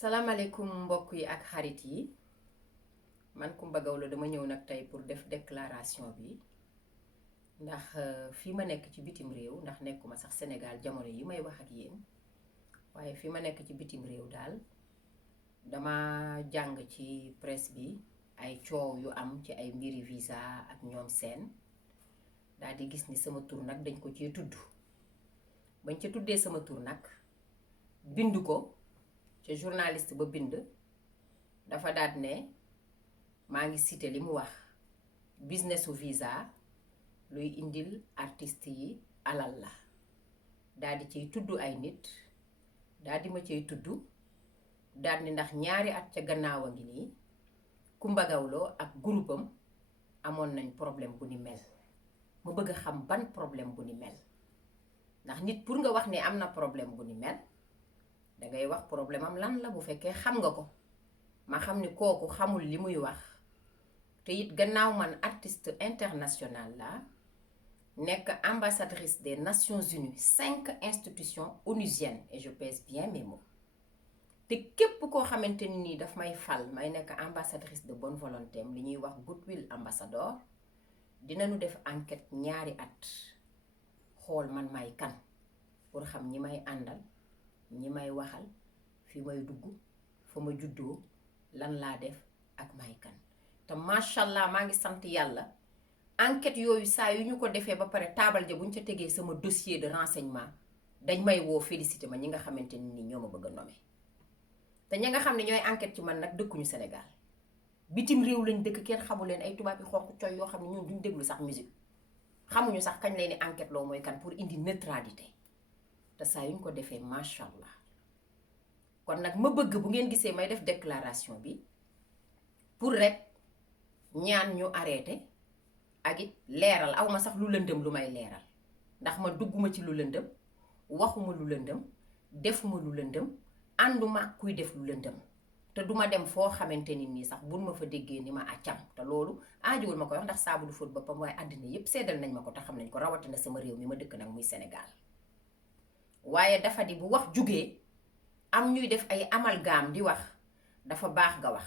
salaamaaleykum mbokk yi ak xarit yi man Coumba Gawlo dama ñëw nag tey pour def déclaration bi ndax fii ma nekk ci bitim réew ndax nekkuma sax Sénégal jamono yi may wax ak yéen waaye fii ma nekk ci bitim réew daal dama jàng ci presse bi ay coow yu am ci ay mbiri visa ak ñoom seen daal di gis ni sama tur nag dañ ko cee tudd bañ ca tuddee sama tur nag bind ko ca journaliste ba bind dafa daat ne maa ngi cité li mu wax businessu visa luy indil artiste yi alal la daal di ciy tudd ay nit daal di ma ciy tudd daal ni ndax ñaari at ca gannaaw a ngi nii Coumba Gawlo ak groupe am amoon nañ problème bu ni mel ma bëgg a xam ban problème bu ni mel ndax nit pour nga wax ne am na problème bu ni mel dangay wax problème am lan la bu fekkee xam nga ko ma xam ni kooku xamul li muy wax te it gannaaw man artiste international la nekk ambassadrice des Nations Unies 5 institutions onusiennes et je pèse bien mes mots te képp koo xamante ni nii daf may fal may nekk ambassadrice de bonne volonté li ñuy wax goodwill ambassador dinañu def enquête ñaari at xool man may kan pour xam ñi may àndal ñi may waxal fi may dugg fa ma juddoo lan laa def ak may kan te macha allah maa ngi sant yàlla enquête yooyu saa yu ñu ko defee ba pare taabal ja bu ñu ca tegee sama dossier de renseignement dañ may woo félicité ma ñi nga xamante ni ñoo ma bëgg a nommer te ñi nga xam ne ñooy enquête ci man nag dëkkuñu Sénégal bitim réew lañ dëkk kenn xamu leen ay tubaab yi xonq coy yoo xam ne ñoom duñ déglu sax musique xamuñu sax kañ lay ni enquête loo mooy kan pour indi neutralité te saa yu ñu ko defee macha allah kon nag ma bëgg bu ngeen gisee may def déclaration bi pour rek ñaan ñu arrêté ak it leeral aw ma sax lu lëndëm lu may leeral ndax ma dugguma ci lu lëndëm waxuma lu lëndëm defuma lu lëndëm ànduma ak kuy def lu lëndëm te duma dem foo xamante ni nii sax bul ma fa déggee ni ma accam te loolu aajuwul ma ko wax ndax saabu du fóot boppam waaye àddina yépp seddal nañ ma ko te xam nañ ko rawatina sama réew mi ma dëkk nag muy Sénégal waaye dafa di bu wax jugee am ñuy def ay amalgame di wax dafa baax nga wax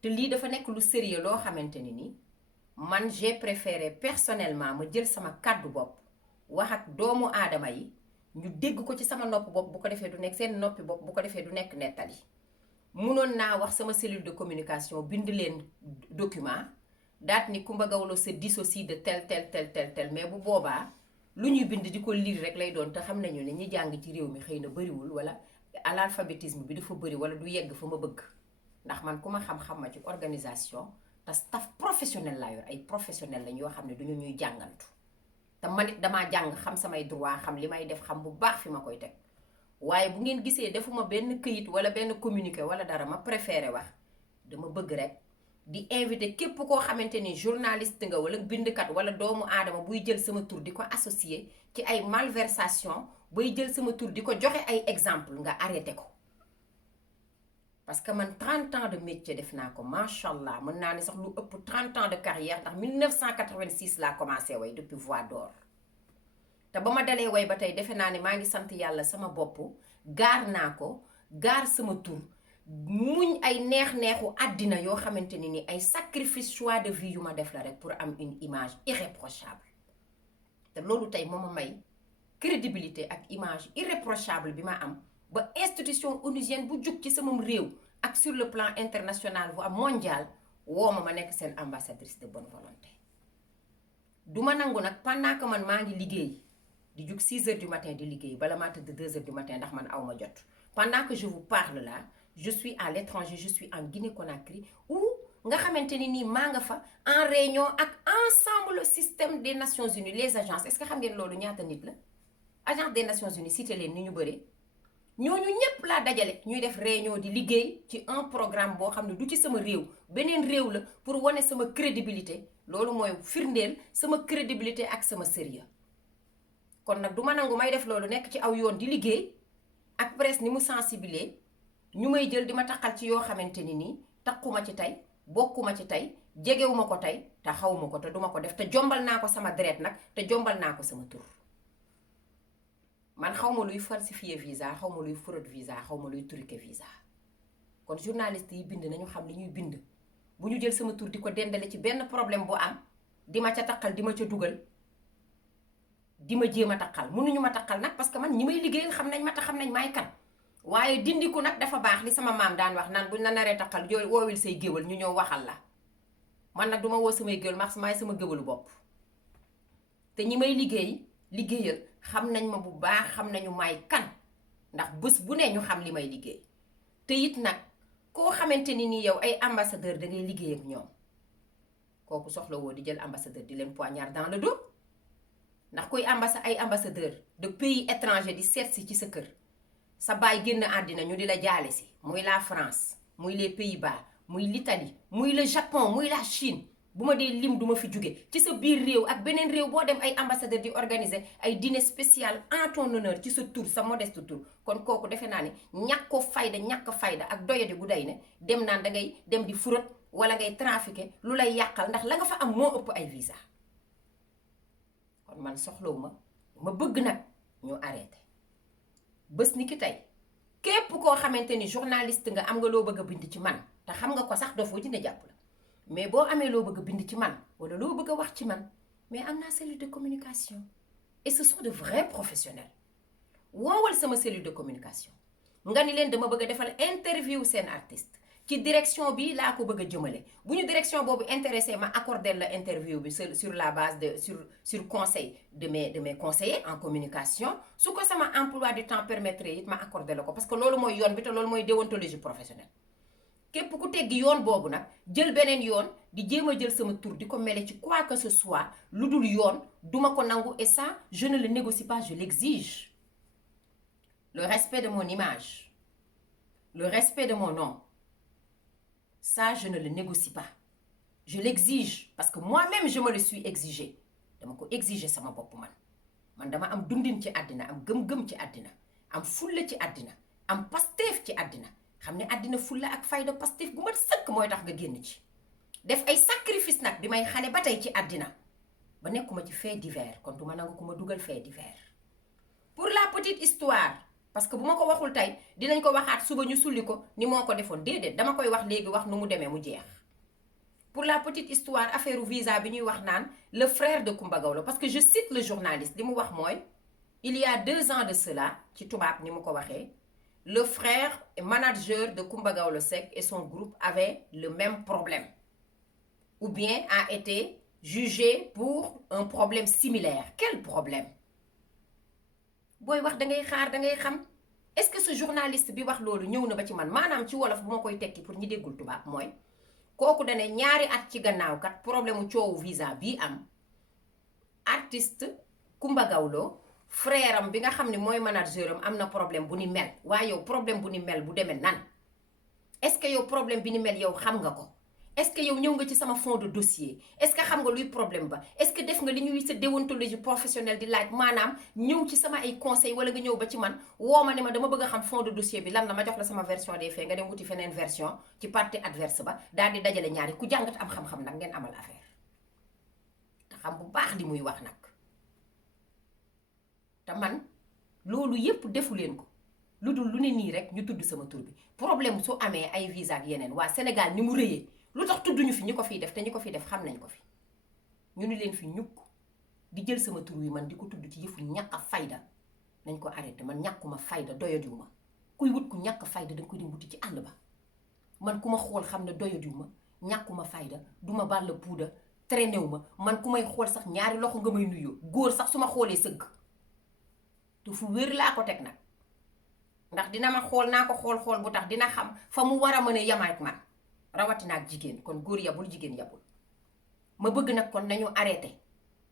te lii dafa nekk lu sérieux loo xamante ni ni man j'ai préféré personnellement ma jël sama kàddu bopp wax ak doomu aadama yi ñu dégg ko ci sama nopp bopp bu ko defee du nekk seen noppi bopp bu ko defee du nekk nettali munoon naa wax sama cellule de communication bind leen document daat ni Coumba Gawlo se dissocie de tel mais bu boobaa lu ñuy bind di ko lire rek lay doon te xam nañu ne ñi jàng ci réew mi xëy na bariwul wala analphabétisme bi dafa bari wala du yegg fa ma bëgg ndax man ku ma xam-xam ma ci organisation te staff professionnel laa yor ay professionnel lañ yoo xam ne duñu ñuy jàngantu te man it damaa jàng xam samay droit xam li may def xam bu baax fi ma koy teg waaye bu ngeen gisee defuma benn këyit wala benn communiqué wala dara ma préféré wax dama bëgg rek di invité képp koo xamante ni journaliste nga wala bindkat wala doomu aadama buy jël sama tur di ko associé ci ay malversation bay jël sama tur di ko joxe ay exemple nga arrêté ko parce que man 30 ans de métier def naa ko macha allah mën naa ne sax lu ëpp 30 ans de carrière ndax 1986 laa commencé way depuis Voix d'Or te ba ma dalee way ba tey defe naa ne maa ngi sant yàlla sama bopp gaar naa ko gaar sama tur muñ ay neex-neexu àddina yoo xamante ni ay sacrifice choix de vie yu ma def la rek pour am une image irréprochable te loolu tey moo ma may crédibilité ak image irréprochable bi ma am ba institution onusienne bu jug ci sama réew ak sur le plan international voire mondial woo ma nekk seen ambassadrice de bonne volonté du ma nangu nag pendant que man maa ngi liggéey di jug 6 heures du matin di liggéey bala maa tëdd 2 heures du matin ndax man aw ma jot pendant que je vous parle là je suis à l'étranger je suis en Guinée-Conakry où nga xamante ni nii maa nga fa en réunion ak ensemble système des Nations Unies les agences est-ce que xam ngeen loolu ñaata nit la agence des Nations Unies cité leen ni ñu bëree ñooñu ñépp laa dajale ñuy def réunion di liggéey ci un programme boo xam ne du ci sama réew beneen réew la pour wane sama crédibilité loolu mooy firndeel sama crédibilité ak sama sérieux kon nag du ma nangu may def loolu nekk ci aw yoon di liggéey ak presse ni mu sensibiliser ñu may jël di ma taqal ci yoo xamante ni nii taquma ci tey bokkuma ci tey jegewuma ko tey te xawuma ko te duma ko def te jombal naa ko sama deret nag te jombal naa ko sama tur man xawma luy falsifier visa xawma luy fraude visa xawma luy truquer visa kon journaliste yi bind nañu xam li ñuy bind bu ñu jël sama tur di ko dendale ci benn problème bu am di ma ca taqal di ma ca dugal di ma jéem a taqal mënuñu ma taqal nag parce que man ñi may liggéeyal xam nañ ma te xam nañ maay kan waaye dindiku nag dafa baax li sama maam daan wax naan buñ la naree taqal yooyu woowil say géwal ñu ñëw waxal la man nag duma woo samay géwal maay sama géwalu bopp te ñi may liggéeyal xam nañ ma bu baax xam nañu maay kan ndax bés bu ne ñu xam li may liggéey te it nag koo xamante ni nii yow ay ambassadeur da ngay liggéey ak ñoom kooku soxla woo di jël ambassadeur di leen poignard dans le dos ndax kuy ay ambassadeur de pays étranger di seet si ci sa kër sa baay génn àddina ñu di la jaale si muy la France muy les Pays-Bas muy l'Italie muy le Japon muy la Chine bu ma dee lim duma fi jóge ci sa biir réew ak beneen réew boo dem ay ambassadeur di organiser ay dîner spécial en ton honneur ci sa tur sa modeste tur kon kooku defe naa ne ñàkk fayda ak doyadi gu day ne dem naan da ngay dem di furat wala ngay trafiquer lu lay yàqal ndax la nga fa am moo ëpp ay visa kon man soxlawu ma bëgg nag ñu arrêté bés ni ki tey képp koo xamante ni journaliste nga am nga loo bëgg a bind ci man te xam nga ko sax dofoo dina jàpp la mais boo amee loo bëgg a bind ci man wala loo bëgg a wax ci man mais am naa cellule de communication et ce sont de vrais professionnels woowal sama cellule de communication nga ni leen dama bëgg a defal interview seen artiste ci direction bi laa ko bëgg a jëmale bu ñu direction boobu intéressé ma accorder la interview bi sur la base de sur conseil de mes conseillers en communication su ko sama emploi du temps permettre it ma accorder la ko parce que loolu mooy yoon bi te loolu mooy déontologie professionnelle képp ku teggi yoon boobu nag jël beneen yoon di jéem a jël sama tur di ko mele ci quoi que ce soit lu dul yoon duma ko nangu et ça je ne le négocie pas je l'exige le respect de mon image le respect de mon nom ça je ne le négocie pas je l'exige parce que moi-même je me le suis exigé dama ko exiger sama bopp man dama am dundin ci àddina am gëm-gëm ci àddina am fulla ci àddina am pasteef ci àddina xam ne àddina fulla ak fayda pasteef gu mat sëkk mooy tax nga génn ci def ay sacrifice nag bi may xale ba tey ci àddina ba nekkuma ci fait divers kon du ma nangu ku ma dugal fait divers pour la petite histoire parce que bu ma ko waxul tey dinañ ko waxaat suba ñu sulli ko ni moo ko defoon déedéet dama koy wax léegi wax nu mu demee mu jeex pour la petite histoire affaire visa bi ñuy wax naan le frère de Coumba Gawlo parce que je cite le journaliste li mu wax mooy il y a 2 ans de cela ci tubaab ni mu ko waxee le frère et manager de Coumba Gawlo Seck et son groupe avaient le même problème ou bien a été jugé pour un problème similaire quel problème booy wax da ngay xaar da ngay xam est-ce que ce journaliste bi wax loolu ñëw na ba ci man maanaam ci wolof bu ma koy tekki pour ñi déggul tubaab mooy kooku dane ñaari at ci gannaaw kat problème mu coowu visa bii am artiste Coumba Gawlo frère am bi nga xam ne mooy manager am na problème bu ni mel waaye yow problème bu ni mel bu demee nan est-ce que yow problème bi ni mel yow xam nga ko est-ce que yow ñëw nga ci sama fond de dossier est-ce que xam nga luy problème ba est-ce que def nga li ñuy sa déontologie professionnelle di laaj maanaam ñëw ci sama ay conseil wala nga ñëw ba ci man woo ma ne ma dama bëgg a xam fond de dossier bi lan la ma jox la sama version des faits nga dem wuti feneen version ci partie adverse ba daal di dajale ñaari ku jàngat am xam-xam nag ngeen amal affaire te xam bu baax li muy wax nag te man loolu yépp defu leen ko lu dul lu ne nii rek ñu tudd sama tur bi problème su amee ay visa ak yeneen waa Sénégal ni mu rëyee lu tax tudduñu fi ñi ko fiy def te ñi ko fiy def xam nañ ko fi ñu ni leen fi ñukk di jël sama tur wi man di ko tudd ci yëfu ñàkk a fayda nañ ko arrêté man ñàkkuma fayda doyadiw ma kuy wut ku ñàkk fayda danga ko di wuti ci àll ba man ku ma xool xam ne doyadiw ma ñàkkuma fayda duma bàll puuda traîné wu ma man ku may xool sax ñaari loxo nga may nuyoo góor sax su ma xoolee sëgg te fu wér laa ko teg nag ndax dina ma xool naa ko xool bu tax dina xam fa mu war a mën a yam ak man rawatina ak jigéen kon góor yabul jigéen yabul ma bëgg nag kon nañu arrêté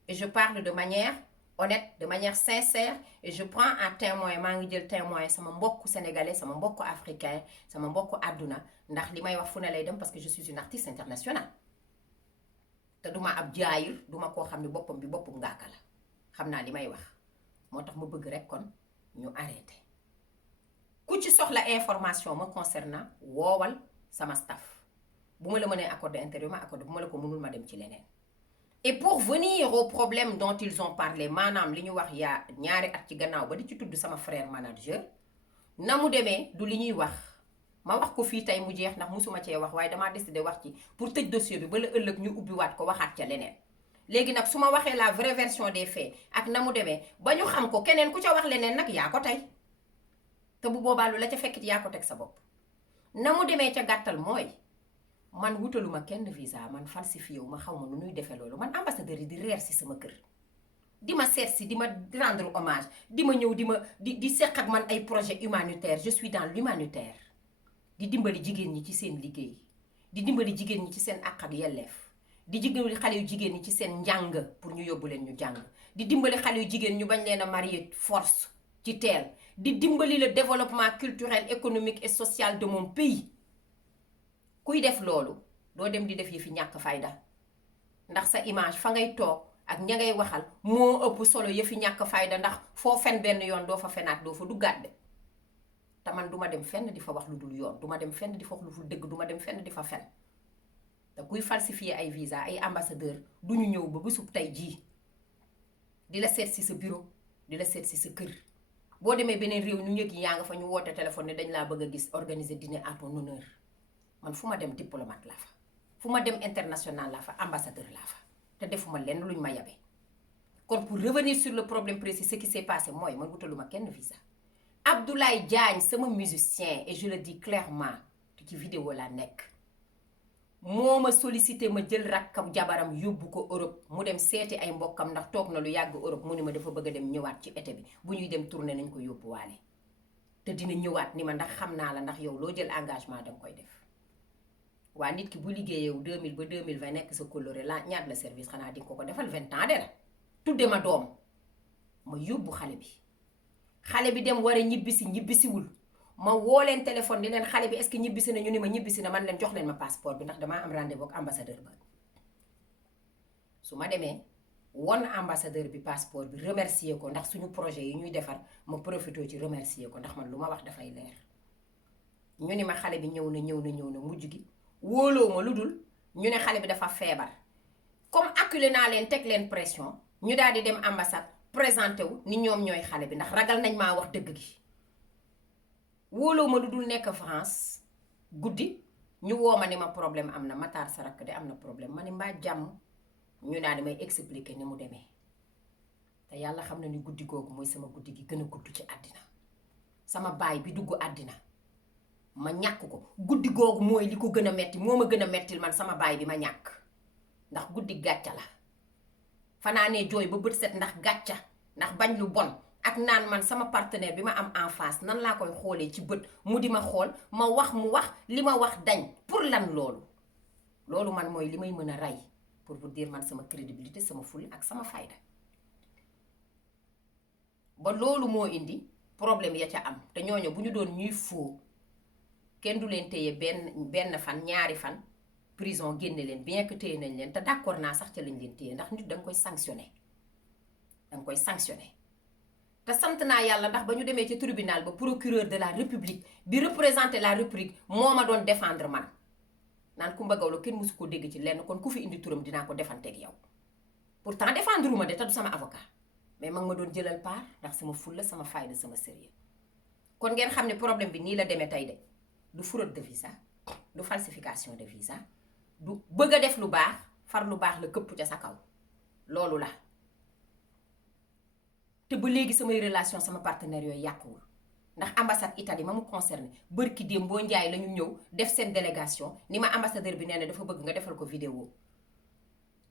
et je parle de manière honnête de manière sincère et je prends en témoin maa ngi jël témoin sama mbokku sénégalais sama mbokku africain sama mbokku àdduna ndax li may wax fu ne lay dem parce que je suis une artiste internationale te duma ab jaayir duma koo xam ne boppam bi boppum ngaaka la xam naa li may wax moo tax ma bëgg rek kon ñu arrêté ku ci soxla information me concernant woowal sama staff bu ma la mënee accorder interview ma accorder bu ma la ko mënul ma dem ci leneen et pour venir au problème dont ils ont parlé maanaam li ñu wax yaa ñaari at ci gannaaw ba di ci tudd sama frère manager na mu demee du li ñuy wax ma wax ko fii tey mu jeex ndax musuma cee wax waaye damaa décidé wax ci pour tëj dossier bi ba la ëllëg ñu ubbiwaat ko waxaat ca leneen. léegi nag su ma waxee la vraie version des faits ak na mu demee ba ñu xam ko keneen ku ca wax leneen nag yaa ko tey te bu boobaa lu la ca fekkit yaa ko teg sa bopp. na mu demee ca gàttal mooy man wutaluma kenn visa, man falsifié wu ma xaw ma nu ñuy defee loolu. Man ambassadeur yi di reer si sama kër di ma seet si di ma rendre hommage di ma ñëw di seq ak man ay projet humanitaire. Je suis dans l'humanitaire di dimbali jigéen ñi ci seen liggéey, di dimbali jigéen ñi ci seen àq ak yelleef, di dimbali xale yu jigéen ñi ci seen njàng pour ñu yóbbu leen ñu jàng, di dimbali xale yu jigéen ñu bañ leen a marier force ci teel, di dimbali le développement culturel, économique et social de mon pays. Kuy def loolu doo dem di def yi fi ñàkk fayda ndax sa image fa ngay toog ak ña ngay waxal moo ëpp solo ya fi ñàkk fayda ndax foo fen benn yoon doo fa fenaat doo fa duggaat de. te man duma dem fenn di fa wax lu dul yoon, duma dem fenn di fa wax lu dul dëgg, duma dem fenn di fa fen. te kuy falsifier ay visa ay ambassadeur duñu ñëw ba bésub tey jii di la seet si sa bureau, di la seet si sa kër. boo demee beneen réew ñu njëkk yaa nga fa ñu woote téléphone ne dañ laa bëgg a gis, organiser dîner à ton honneur. man fu ma dem diplomate laa fa, fu ma dem international laa fa, ambassadeur laa fa, te defuma lenn luñ ma yabe. kon pour revenir sur le problème précis, ce qui s'est passé mooy man wutaluma kenn visa. Abdoulaye Diagne sama musicien, et je le dis clairement te ci vidéo laa nekk, moo ma sollicité ma jël rakkam jabaram yóbbu ko Europe mu dem seeti ay mbokkam ndax toog na lu yàgg Europe. mu ni ma dafa bëgg a dem ñëwaat ci été bi, bu ñuy dem tournée nañ ko yóbbuwaale te dina ñëwaat ni ma ndax xam naa la, ndax yow loo jël engagement danga koy def. waa nit ki bu liggéeyee 2000 ba 2020 nekk sa coloré la ñaat la service xanaa di ko defal 20 ans de la tudde ma doom ma yóbbu xale bi dem war a ñibbisiwul. ma woo leen téléphone di leen xale bi est-ce que ñibbisi na, ñu ni ma ñibbisi na, man leen jox leen ma passeport bi ndax damaa am rendez-vous ak ambassadeur ba. su ma demee won ambassadeur bi passeport bi, remercier ko ndax suñu projet yi ñuy defar, ma profité ci remercier ko ndax man lu ma wax dafay leer. ñu ni ma xale bi ñëw na mujj gi wóoloo ma lu dul ñu ne xale bi dafa feebar. comme acculé naa leen teg leen pression, ñu daal di dem ambassade présenté wu ni ñoom ñooy xale bi ndax ragal nañ maa wax dëgg gi. wóoloo ma lu dul nekk France guddi ñu woo ma ni ma problème am na, Matar sa rakk de am na problème. ma ni mbaa jàmm, ñu naa damay expliquer ni mu demee. te yàlla xam na ni guddi googu mooy sama guddi gi gën a gudd ci àddina. sama baay bi dugg àddina ma ñàkk ko, guddi googu mooy li ko gën a metti, moo ma gën a mettil man sama baay bi ma ñàkk. ndax guddi gàcca la, fanaanee jooy ba bët set ndax gàcca, ndax bañ lu bon ak naan man sama partenaire bi ma am en face nan laa koy xoolee ci bët mu di ma xool, ma wax mu wax, li ma wax dañ. pour lan loolu man mooy li may mën a rey pour vous dire man sama crédibilité, sama fulla ak sama fayda. ba loolu moo indi problème ya ca am. te ñooñu bu ñu doon ñuy foo kenn du leen téye benn fan ñaari fan prison génne leen, bien que téye nañ leen te d'accord naa sax ca lañ leen téye ndax nit danga koy sanctionné, te sant naa yàlla ndax ba ñu demee ci tribunal ba procureur de la république bi représenté la république moo ma doon défendre man naan Coumba Gawlo kenn mësu ko dégg ci lenn, kon ku fi indi turam dinaa ko defanteeg yow. pourtant défendre ma de te du sama avocat, mais ma doon jëlal part ndax sama fulla, sama fayda, sama sérieux. kon ngeen xam ne problème bi nii la demee tey de, du fraude de visa, du falsification de visa, du bëgg a def lu baax far lu baax la këpp ca sa kaw. loolu la. te ba léegi samay relation sama partenaire yooyu yàquwul ndax ambassade Italie ma mu concerné bërki démb boo njaay la ñu ñëw def seen délégation ni ma ambassadeur bi nee na dafa bëgg nga defal ko vidéo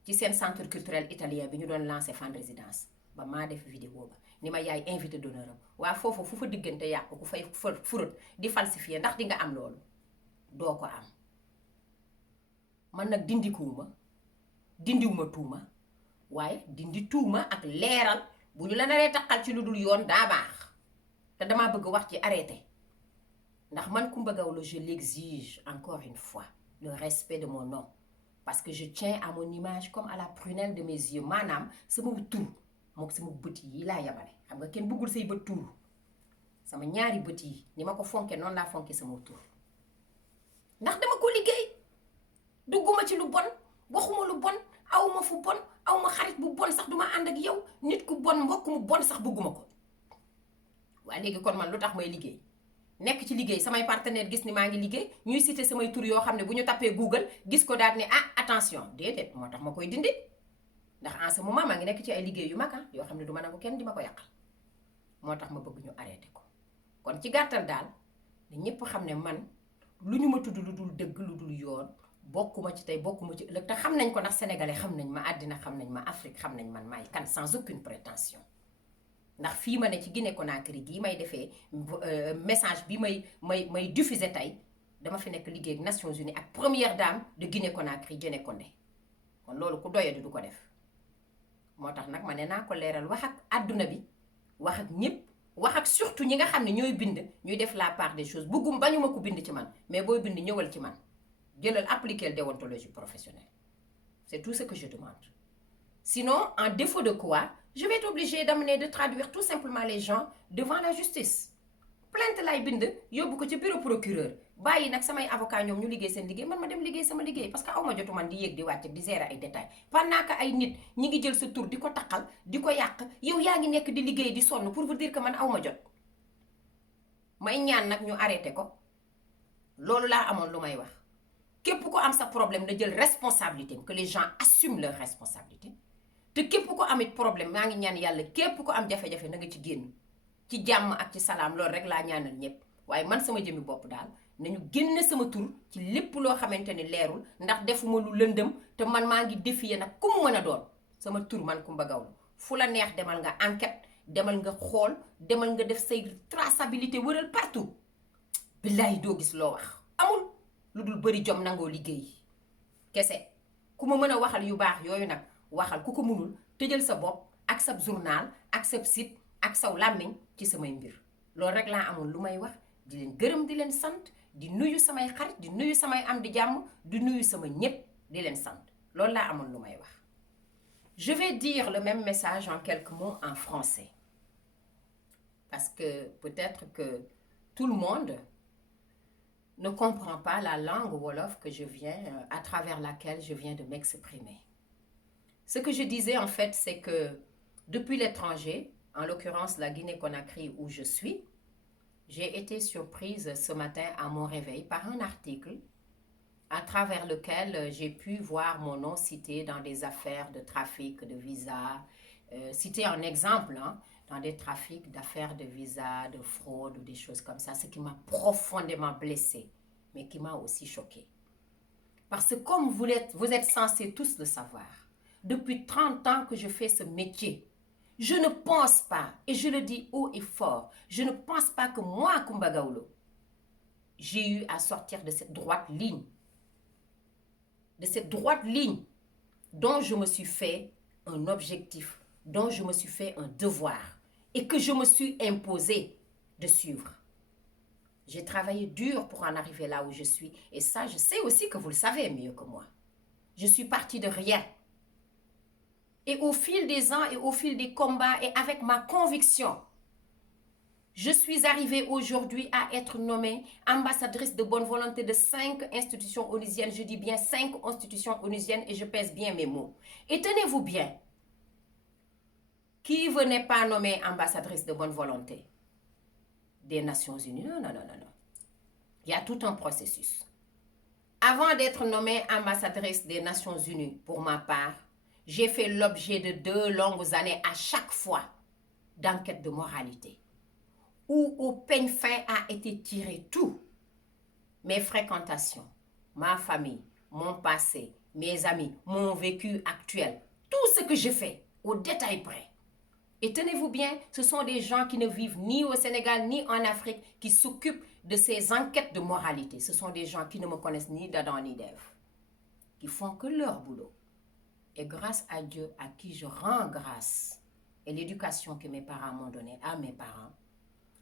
ci seen centre culturel italien bi ñu doon lancé fan résidence ba maa def vidéo ba ni ma yaay invité d'honneur am. waa foofu fu fa diggante yàqu ku fay furut di falsifier ndax di nga am loolu, doo ko am. man nag dindiwuma tuuma, waaye dindi tuuma ak leeral bu ñu la naree taxal ci lu dul yoon daa baax. te damaa bëgg wax ci arrêté ndax man Coumba Gawlo je l'exige encore une fois, le respect de mon nom, parce que je tiens à mon image comme à la prunelle de mes yeux. maanaam sama tur mook sama bët yi laa yabale. xam nga kenn bëggul say bët tuuru, sama ñaari bët yi ni ma ko fonke noonu laa fonke sama tur ndax dama ko liggéey. dugguma ci lu bon, waxuma lu bon, awma fu bon, awma xarit bu bon sax duma ànd ak yow, nit ku bon, mbokk mu bon sax bëgguma ko. waa léegi kon man lu tax may liggéey nekk ci liggéey samay partenaire gis ni maa ngi liggéey ñuy cité samay tur yoo xam ne bu ñu tapé Google gis ko daal ne attention déedéet moo tax ma koy dindi ndax en ce moment maa ngi nekk ci ay liggéey yu mag yoo xam ne du ma nangu kenn di ma ko yàqal moo tax ma bëgg ñu arrêté ko. kon ci gàttal daal ne ñëpp xam ne man lu ñu ma tudd lu dul dëgg lu dul yoon bokkuma ci tey bokkuma ci ëllëg te xam nañ ko ndax sénégalais xam nañ ma àddina xam nañ ma Afrique xam nañ man maay kan sans aucune prétention. ndax fii ma ne ci Guinée Conakry gii may defee message bi may diffuser tey dama fi nekk liggéey ak Nations Unies ak première dame de Guinée Conakry Diéné Condé kon loolu ku doyadi du ko def moo tax nag ma ne naa ko leeral wax ak àdduna bi wax ak ñëpp wax ak surtout ñi nga xam ne ñooy bind ñuy def la part des choses buggum bañu ma ko bind ci man mais booy bind ñëwal ci man jëlal appliquer la déontologie professionnelle c'est tout ce que je demande. Sinon, en défaut de quoi, je vais être obligée d'amener de traduire tout simplement les gens devant la justice. Plainte lay bind yóbbu ko ci bureau procureur bàyyi nag samay avocat ñoom ñu liggéey seen liggéey man ma dem liggéey sama liggéey parce que aw ma jotu man di yéeg di wàcc di gérer ay détails pendant que ay nit ñi ngi jël sa tur di ko taqal di ko yàq yow yaa ngi nekk di liggéey di sonn pour vous dire que man aw ma jot. may ñaan nag ñu arrêté ko loolu laa amoon lu may wax képp ko am sa problème na jël responsabilité que les gens assument leur responsabilité. te képp ko amit problème maa ngi ñaan yàlla képp ko am jafe-jafe na nga ci génn ci jàmm ak ci salaam loolu rek laa ñaanal ñëpp waaye man sama jëmmi bopp daal nañu génne sama tur ci lépp loo xamante ni leerul ndax defuma lu lëndëm te man maa ngi défier nag ku mu mën a doon sama tur man Coumba Gawlo fu la neex demal nga enquête demal nga xool demal nga def say traçabilité wëral partout billaay doo gis loo wax amul lu dul bëri jom nangoo liggéey kese ku ma mën a waxal yu baax yooyu nag waxal ku ko mënul tëjal sa bopp ak sa journal ak sa site ak saw làmmiñ ci samay mbir loolu rek laa amoon lu may wax di leen gërëm di leen sant di nuyu samay xarit di nuyu samay am di jàmm di nuyu sama ñépp di leen sant loolu laa amoon lu may wax. Je vais dire le même message en quelques mots en français parce que peut-être que tout le monde ne comprend pas la langue wolof que je viens à travers laquelle je viens de m'exprimer. Ce que je disais en fait, c'est que depuis l'étranger, en l'occurrence la Guinée-Conakry où je suis, j'ai été surprise ce matin à mon réveil par un article à travers lequel j'ai pu voir mon nom cité dans des affaires de trafic de visa, cité en exemple dans des trafics d'affaires de visa, de fraude ou des choses comme ça, ce qui m'a profondément blessée, mais qui m'a aussi choquée. Parce que comme vous êtes censés tous le savoir, depuis 30 ans que je fais ce métier, je ne pense pas, et je le dis haut et fort, je ne pense pas que moi, Coumba Gawlo, j'ai eu à sortir de cette droite ligne dont je me suis fait un objectif, dont je me suis fait un devoir et que je me suis imposé de suivre. J'ai travaillé dur pour en arriver là où je suis et ça, je sais aussi que vous le savez mieux que moi. Je suis partie de rien. Et au fil des ans et au fil des combats et avec ma conviction, je suis arrivée aujourd'hui à être nommée ambassadrice de bonne volonté de 5 institutions onusiennes. Je dis bien 5 institutions onusiennes et je pèse bien mes mots. Et tenez-vous bien, qui n'est pas nommée ambassadrice de bonne volonté des Nations Unies? Non. Il y a tout un processus. Avant d'être nommée ambassadrice des Nations Unies, pour ma part, j'ai fait l'objet de 2 longues années à chaque fois d'enquête de moralité, où au peigne fin a été tiré tout. Mes fréquentations, ma famille, mon passé, mes amis, mon vécu actuel, tout ce que je fais, au détail près. Et tenez-vous bien, ce sont des gens qui ne vivent ni au Sénégal ni en Afrique qui s'occupent de ces enquêtes de moralité. Ce sont des gens qui ne me connaissent ni d'Adam ni d'Ève, qui font que leur boulot. Et grâce à Dieu à qui je rends grâce et l'éducation que mes parents m'ont donnée à mes parents,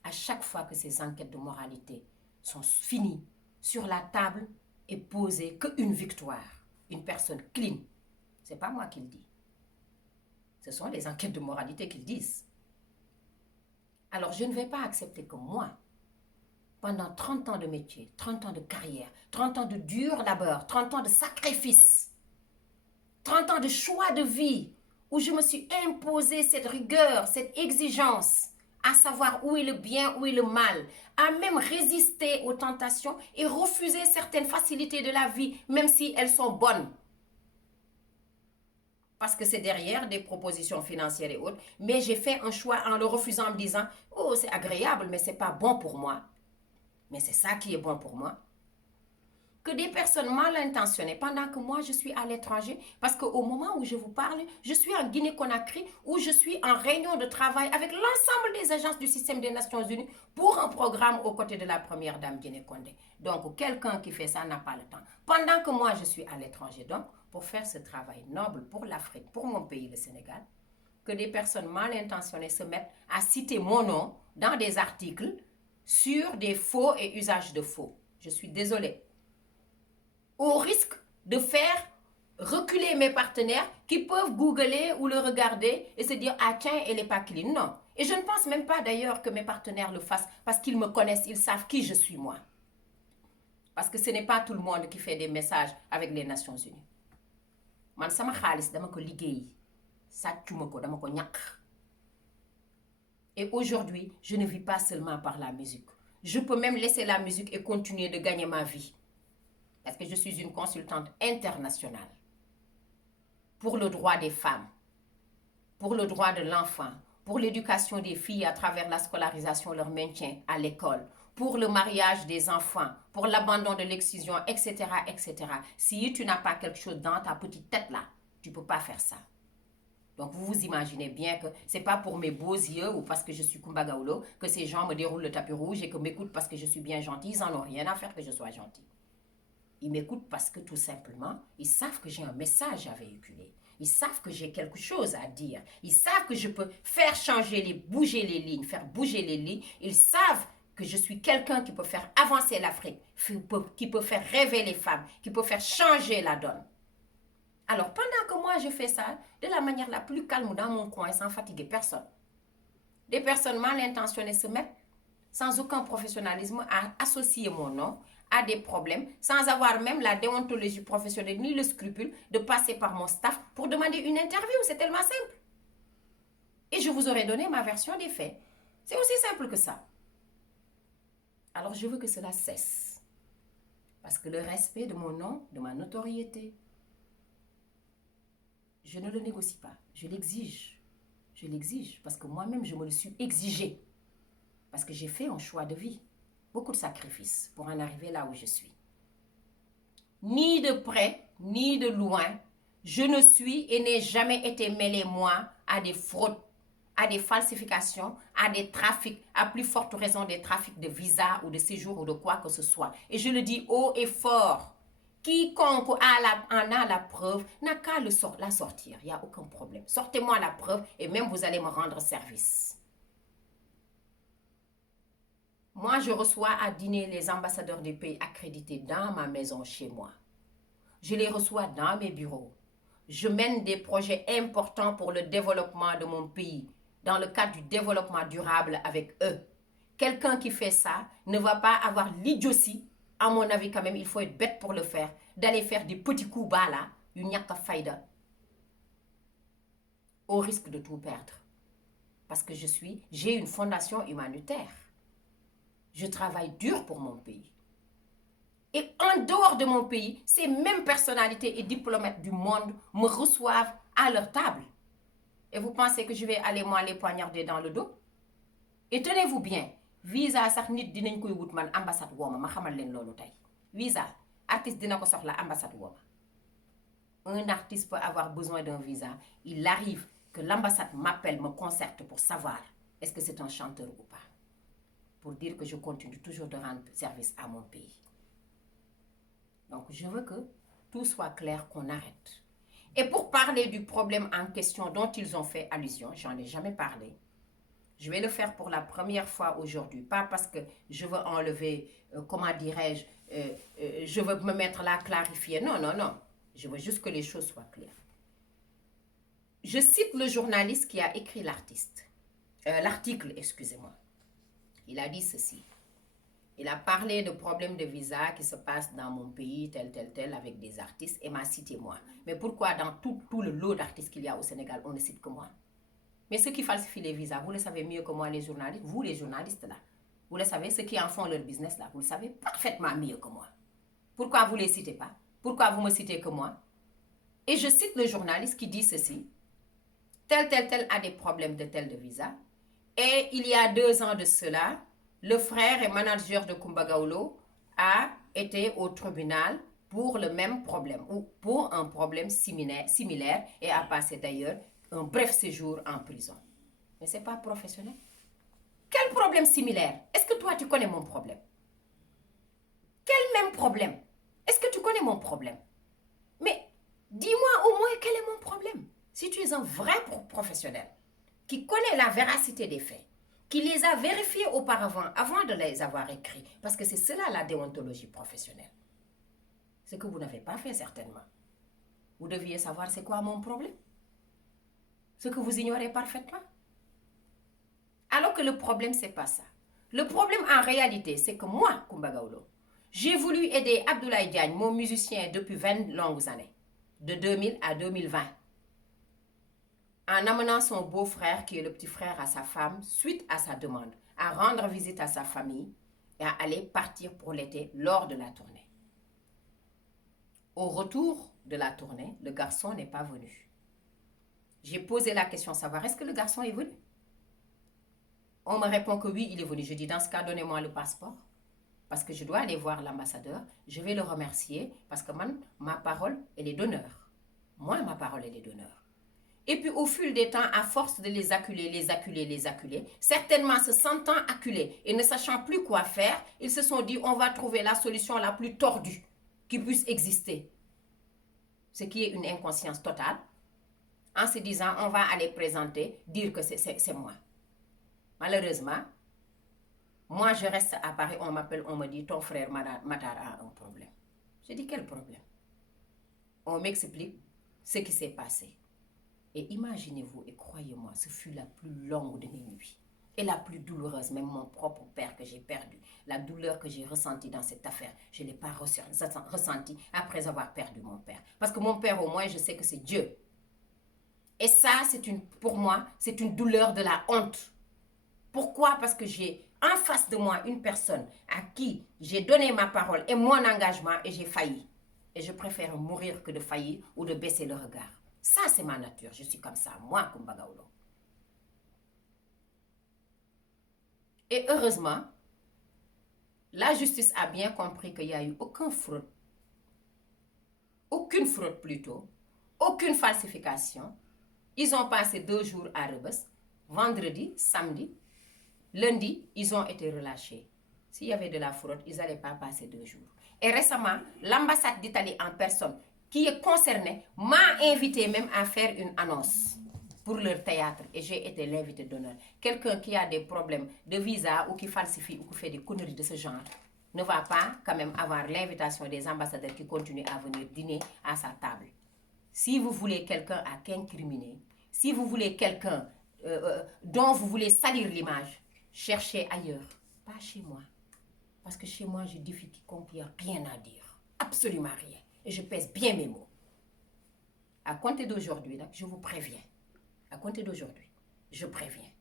à chaque fois que ces enquêtes de moralité sont finies, sur la table est posée qu'une victoire, une personne clean. Ce n'est pas moi qui le dis. Ce sont les enquêtes de moralité qui le disent. Alors je ne vais pas accepter que moi, pendant 30 ans de métier, 30 ans de carrière, 30 ans de dur labeur, 30 ans de sacrifice, 30 ans de choix de vie, où je me suis imposé cette rigueur, cette exigence, à savoir où est le bien, où est le mal, à même résister aux tentations et refuser certaines facilités de la vie, même si elles sont bonnes. Parce que c'est derrière des propositions financières et autres. Mais j'ai fait un choix en le refusant en me disant, oh, c'est agréable, mais c'est pas bon pour moi. Mais c'est ça qui est bon pour moi. Que des personnes mal intentionnées, pendant que moi je suis à l'étranger, parce qu'au moment où je vous parle, je suis en Guinée-Conakry, où je suis en réunion de travail avec l'ensemble des agences du système des Nations Unies pour un programme aux côtés de la première dame Guinée Condé. Donc quelqu'un qui fait ça n'a pas le temps. Pendant que moi je suis à l'étranger, donc pour faire ce travail noble pour l'Afrique, pour mon pays, le Sénégal, que des personnes mal intentionnées se mettent à citer mon nom dans des articles sur des faux et usages de faux. Je suis désolée. Au risque de faire reculer mes partenaires qui peuvent googler ou le regarder et se dire ah tiens, elle n'est pas clean. Non. Et je ne pense même pas d'ailleurs que mes partenaires le fassent parce qu'ils me connaissent, ils savent qui je suis moi. Parce que ce n'est pas tout le monde qui fait des messages avec les Nations Unies. Man sama xaalis dama ko liggéey sàccuma ko dama ko ñàkk. Et aujourd'hui, je ne vis pas seulement par la musique. Je peux même laisser la musique et continuer de gagner ma vie. Parce que je suis une consultante internationale pour le droit des femmes, pour le droit de l'enfant, pour l'éducation des filles à travers la scolarisation, leur maintien à l'école, pour le mariage des enfants, pour l'abandon de l'excision, etc., etc. Si tu n'as pas quelque chose dans ta petite tête là, tu ne peux pas faire ça. Donc vous vous imaginez bien que ce n'est pas pour mes beaux yeux ou parce que je suis Kumba Gawlo que ces gens me déroulent le tapis rouge et que m'écoutent parce que je suis bien gentille. Ils n'en ont rien à faire que je sois gentille. Ils m'écoutent parce que tout simplement, ils savent que j'ai un message à véhiculer. Ils savent que j'ai quelque chose à dire. Ils savent que je peux faire bouger les lignes, faire bouger les lignes. Ils savent que je suis quelqu'un qui peut faire avancer l'Afrique, qui peut faire rêver les femmes, qui peut faire changer la donne. Alors, pendant que moi je fais ça, de la manière la plus calme dans mon coin, sans fatiguer personne, des personnes mal intentionnées se mettent sans aucun professionnalisme à associer mon nom à des problèmes, sans avoir même la déontologie professionnelle ni le scrupule de passer par mon staff pour demander une interview. C'est tellement simple. Et je vous aurais donné ma version des faits. C'est aussi simple que ça. Alors je veux que cela cesse. Parce que le respect de mon nom, de ma notoriété, je ne le négocie pas. Je l'exige. Je l'exige parce que moi-même, je me le suis exigé. Parce que j'ai fait un choix de vie. Beaucoup de sacrifices pour en arriver là où je suis. Ni de près, ni de loin, je ne suis et n'ai jamais été mêlé, moi, à des fraudes, à des falsifications, à des trafics, à plus forte raison des trafics de visa ou de séjour ou de quoi que ce soit. Et je le dis haut et fort. Quiconque en a la preuve n'a qu'à la sortir. Il n'y a aucun problème. Sortez-moi la preuve et même vous allez me rendre service. Moi, je reçois à dîner les ambassadeurs des pays accrédités dans ma maison chez moi. Je les reçois dans mes bureaux. Je mène des projets importants pour le développement de mon pays, dans le cadre du développement durable avec eux. Quelqu'un qui fait ça ne va pas avoir l'idiotie, à mon avis quand même, il faut être bête pour le faire, d'aller faire des petits coups bas là, une ñàkk fayda, au risque de tout perdre. Parce que j'ai une fondation humanitaire. Je travaille dur pour mon pays. Et en dehors de mon pays, ces mêmes personnalités et diplomates du monde me reçoivent à leur table. Et vous pensez que je vais aller moi les poignarder dans le dos? Et tenez-vous bien, visa sax nit dinañ koy wut man ambassade wooma ma xamal leen loolu tey. Visa, artiste dina ko soxla ambassade wooma. Un artiste peut avoir besoin d'un visa. Il arrive que l'ambassade m'appelle, me concerte pour savoir est-ce que c'est un chanteur ou pas. Pour dire que je continue toujours de rendre service à mon pays. Donc, je veux que tout soit clair, qu'on arrête. Et pour parler du problème en question dont ils ont fait allusion, j'en ai jamais parlé. Je vais le faire pour la première fois aujourd'hui. Pas parce que je veux enlever, comment dirais-je, je veux me mettre là, clarifier. Non, non, non. Je veux juste que les choses soient claires. Je cite le journaliste qui a écrit l'article, excusez-moi. Il a dit ceci. Il a parlé de problèmes de visa qui se passent dans mon pays, tel, avec des artistes, et m'a cité moi. Mais pourquoi dans tout le lot d'artistes qu'il y a au Sénégal, on ne cite que moi? Mais ceux qui falsifient les visas, vous le savez mieux que moi, les journalistes, vous les journalistes là, vous le savez, ceux qui en font leur business là, vous le savez parfaitement mieux que moi. Pourquoi vous ne les citez pas? Pourquoi vous me citez que moi? Et je cite le journaliste qui dit ceci, tel a des problèmes de tel de visa. Et il y a 2 ans de cela, le frère et manager de Kumba Gawlo a été au tribunal pour le même problème ou pour un problème similaire et a passé d'ailleurs un bref séjour en prison. Mais ce n'est pas professionnel. Quel problème similaire? Est-ce que toi tu connais mon problème? Quel même problème? Est-ce que tu connais mon problème? Mais dis-moi au moins quel est mon problème. Si tu es un vrai professionnel qui connaît la véracité des faits, qui les a vérifiés auparavant avant de les avoir écrits, parce que c'est cela la déontologie professionnelle. Ce que vous n'avez pas fait certainement. Vous deviez savoir c'est quoi mon problème. Ce que vous ignorez parfaitement. Alors que le problème, c'est pas ça. Le problème en réalité, c'est que moi, Kumba Gawlo, j'ai voulu aider Abdoulaye Diagne, mon musicien, depuis 20 longues années, de 2000 à 2020, en amenant son beau-frère, qui est le petit frère à sa femme, suite à sa demande, à rendre visite à sa famille et à aller partir pour l'été lors de la tournée. Au retour de la tournée, le garçon n'est pas venu. J'ai posé la question, savoir est-ce que le garçon est venu? On me répond que oui, il est venu. Je dis, dans ce cas, donnez-moi le passeport. Parce que je dois aller voir l'ambassadeur. Je vais le remercier parce que ma parole, elle est d'honneur. Moi, ma parole, elle est d'honneur. Et puis, au fil des temps, à force de les acculer, certainement se sentant acculés et ne sachant plus quoi faire, ils se sont dit, on va trouver la solution la plus tordue qui puisse exister. Ce qui est une inconscience totale. En se disant, on va aller présenter, dire que c'est moi. Malheureusement, moi je reste à Paris, on m'appelle, on me dit ton frère Matar a un problème. Je dis quel problème? On m'explique ce qui s'est passé. Et imaginez-vous, et croyez-moi, ce fut la plus longue de mes nuits. Et la plus douloureuse, même mon propre père que j'ai perdu. La douleur que j'ai ressentie dans cette affaire, je ne l'ai pas ressentie après avoir perdu mon père. Parce que mon père, au moins, je sais que c'est Dieu. Et ça, pour moi, c'est une douleur de la honte. Pourquoi? Parce que j'ai en face de moi une personne à qui j'ai donné ma parole et mon engagement et j'ai failli. Et je préfère mourir que de faillir ou de baisser le regard. Ça, c'est ma nature. Je suis comme ça, moi, Kumba Gawlo. Et heureusement, la justice a bien compris qu'il n'y a eu aucune fraude plutôt, aucune falsification. Ils ont passé 2 jours à Rebeuss, vendredi, samedi. Lundi, ils ont été relâchés. S'il y avait de la fraude, ils n'allaient pas passer 2 jours. Et récemment, l'ambassade d'Italie en personne, qui est concernée, m'a invité même à faire une annonce pour leur théâtre. Et j'ai été l'invité d'honneur. Quelqu'un qui a des problèmes de visa ou qui falsifie ou qui fait des conneries de ce genre ne va pas quand même avoir l'invitation des ambassadeurs qui continuent à venir dîner à sa table. Si vous voulez quelqu'un à qu'incriminer, si vous voulez quelqu'un dont vous voulez salir l'image, cherchez ailleurs, pas chez moi. Parce que chez moi, je défie quiconque, il n'y a rien à dire. Absolument rien. Et je pèse bien mes mots. À compter d'aujourd'hui, je vous préviens. À compter d'aujourd'hui, je préviens.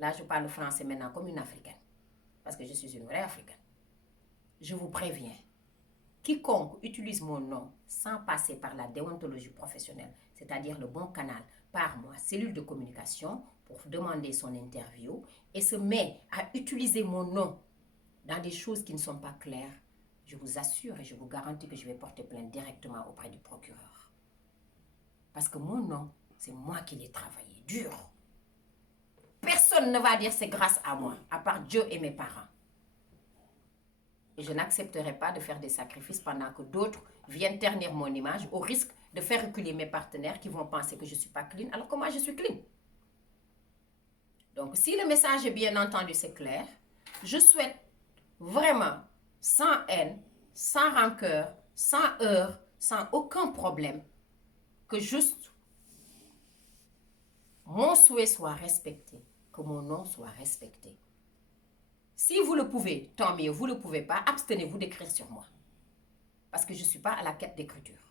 Là, je parle français maintenant comme une Africaine. Parce que je suis une vraie Africaine. Je vous préviens. Quiconque utilise mon nom sans passer par la déontologie professionnelle, c'est-à-dire le bon canal, par moi, cellule de communication, pour demander son interview, et se met à utiliser mon nom dans des choses qui ne sont pas claires, je vous assure et je vous garantis que je vais porter plainte directement auprès du procureur. Parce que mon nom, c'est moi qui l'ai travaillé, dur. Personne ne va dire c'est grâce à moi, à part Dieu et mes parents. Et je n'accepterai pas de faire des sacrifices pendant que d'autres viennent ternir mon image au risque de faire reculer mes partenaires qui vont penser que je ne suis pas clean, alors que moi je suis clean. Donc si le message est bien entendu, c'est clair, je souhaite vraiment, sans haine, sans rancœur, sans heurts, sans aucun problème, que juste mon souhait soit respecté, que mon nom soit respecté. Si vous le pouvez, tant mieux. Vous ne le pouvez pas, abstenez-vous d'écrire sur moi. Parce que je ne suis pas à la quête d'écriture.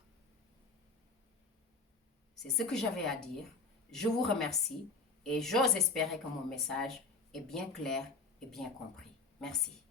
C'est ce que j'avais à dire. Je vous remercie Et j'ose espérer que mon message est bien clair et bien compris. Merci.